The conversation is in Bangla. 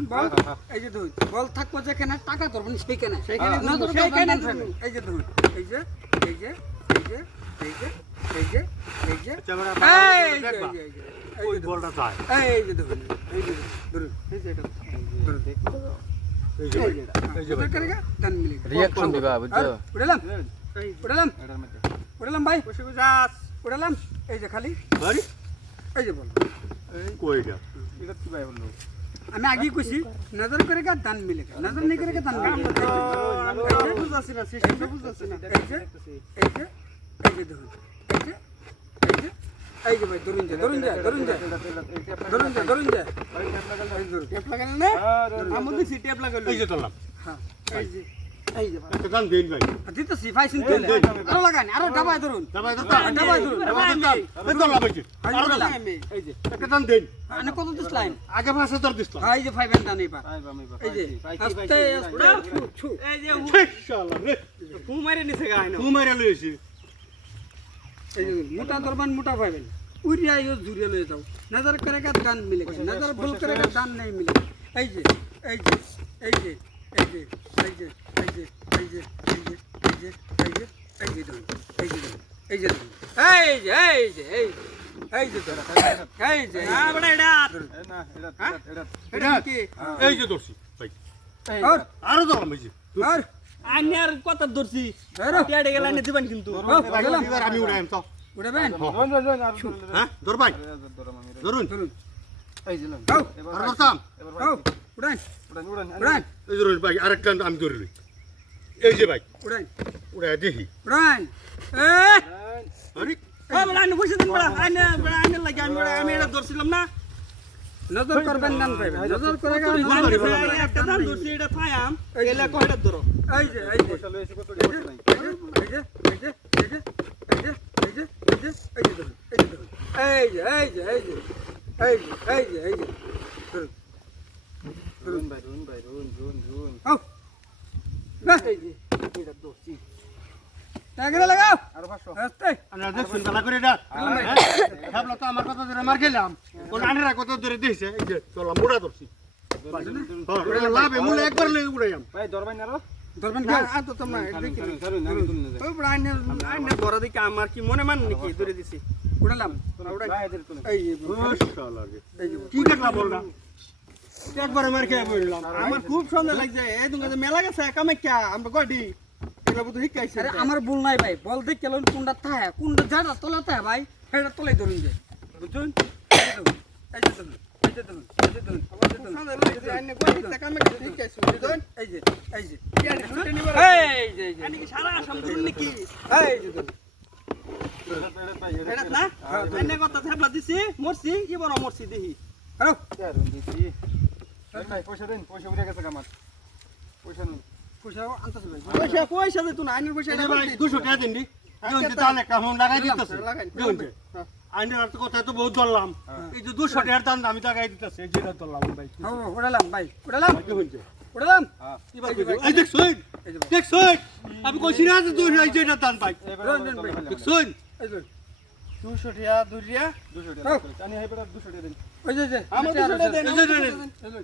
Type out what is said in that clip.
ধরুন বল এই যে ধরুন বল থাকবো যেখানে টাকা ধরবেন সেইখানে এই যে ধরুন এই যে এই যে এই যে এই যে এই যে এই যে ওই বলটা চাই এই যে ধরুন এই যে ধরুন এই যে এটা ধরুন এই যে এই যে ডান মিলে রিঅ্যাকশন দিবা বুঝছো উড়ালাম উড়ালাম ভাই উড়ালাম এই যে খালি আরে এই যে বল কইটা এটা কি ভাই বললো আমি আগে কইছি নজর করেগা দান মিলেগা নজর नहीं करेगा दान मिलेगा বুঝতাছি না সিস্টেমটা বুঝতাছি না এই যে এই যে এই যে ধরুন এই যে এই যে এই যে ভাই ধরুন যা ধরুন যা ধরুন যা ধরুন যা ধরুন যা এই ধরুন টেপ লাগানো না আমাদের সি টেপ লাগালো এই যে তোলাম হ্যাঁ এই যে এই যে ভাই একটা গান দেন ভাই দিতে সিফাইসিন তেল আরো লাগান আরো ডাবাই ধরুন দাবাই দাও ডাবাই ধরুন এই তোলা ভাই আরো লাগান এই যে একটা গান দেন আনে কত দিস লাইন আগে ভাষা তোর দিছলাম এই যে 5 এন্ড নেবা এই যে আস্তে আস্তে ছু এই যে শালা রে ফু মারে নিছে গায় না তুই মেরে লইছি এই যে মোটা দরবান মোটা পাবেন উড়িয়া ইউ জুরিয়া লয়ে যাও নজর করেগা দান মিলেगा नजर भूल करेगा दान नहीं मिलेगा এই যে এই যে এই যে এই যে এই যে এই যে এই যে এই যে এই যে এই যে এই যে এই যে এই যে এই যে এই যে এই এই যে এই যে না বড় এটা না এটা এটা কি এই যে দর্শি ভাই আর আরো তোলাম এই যে আর আন্যার কত দর্শি ধরো টেড়ে গেল না দিবেন কিন্তু গেলাম এবার আমি উড়াইম তো উড়াবেন হ্যাঁ ধর ভাই ধরুন ধরুন এই যে লন যাও আর ধরতাম যাও উড়ান উড়ান উড়ান এই যে ভাই আরেকটা আমি ধরে লই এই যে ভাই উড়ান উড়াই দেখি উড়ান এ আরে ও বড় আন্নে বসে দেন বড় আন্নে লাগি আমি এটা ধরছিলাম না নজর করবেন দান পাইবেন নজর করেগা একটা দান ধরছি এটা ফায়াম এলা কয়টা ধরো এই যে এই যে এই যে এই যে এই যে এই যে এই যে এই যে এই যে ধরুন এই যে ধরুন এই যে এই যে এই যে এই যে এই যে এই যে ধরুন রুন ভাই রুন আও না এই যে এটা দোস্তি টাকা লাগাও আর 500 আস্তে আমরা দেখুন ভালো করে ডাক ভাবলা তো আমার কথা ধরে মার গেলাম কোন আনেরা কথা ধরে দিয়েছে এই যে চললাম মুড়া ধরছি লাভে মুলে একবার লই উড়াইম ভাই ধরবাই না ধরবেন কি আর তো তোমরা দেখি ও বড় আন্নে ধরা দেখি আমার কি মনে মান নাকি ধরে দিছি উড়ালাম ভাই এদের তো এই যে মাশাআল্লাহ এই যে কি দেখলা বলরা একবার মার খেয়ে বললাম আমার খুব সুন্দর লাগছে এই তুমি মেলা গেছে কামাখ্যা আমরা গডি এগুলো বুঝি শিখাইছি আরে আমার ভুল নাই ভাই বল দেখ কেলন কোনটা থায় কোনটা জায়গা তোলা থায় ভাই সেটা তোলাই ধরুন যে বুঝুন এই যে ধরুন এই যে ধরুন এই যে ধরুন এই যে ধরুন সুন্দর লাগছে আন্নে গডি কামাখ্যা শিখাইছি বুঝুন এই যে এই যে কি আনি ছুটে নিবার এই যে এই যে আন্নে কি সারা আসাম ধরুন নাকি এই যে ধরুন এটা না আন্নে কথা থাবলা দিছি মরছি কি বড় মরছি দেখি হ্যালো পয়সা উঠে গেছে কামার পয়সা নেই পয়সা আনতেছ ভাই পয়সা দে তুই না আইনের পয়সা এই ভাই 200 টাকা দিন দি দিন দি তাহলে একটা ফোন লাগাই দিতেছে লাগাই দিন দি আইনের আর তো কথা তো বহুত ধরলাম এই যে 200 টাকার দাম আমি লাগাই দিতেছে এই যেটা ধরলাম ভাই ও উড়ালাম ভাই উড়ালাম কি হইছে উড়ালাম এবার এই দেখছই দেখছই আমি কইছি না যে 200 এই যেটা দাম ভাই দেখছই এই যে 200 টাকা দুরিয়া 200 টাকা আমি হাইবার 200 টাকা দেন ওই যে আমার 200 টাকা দেন এই যে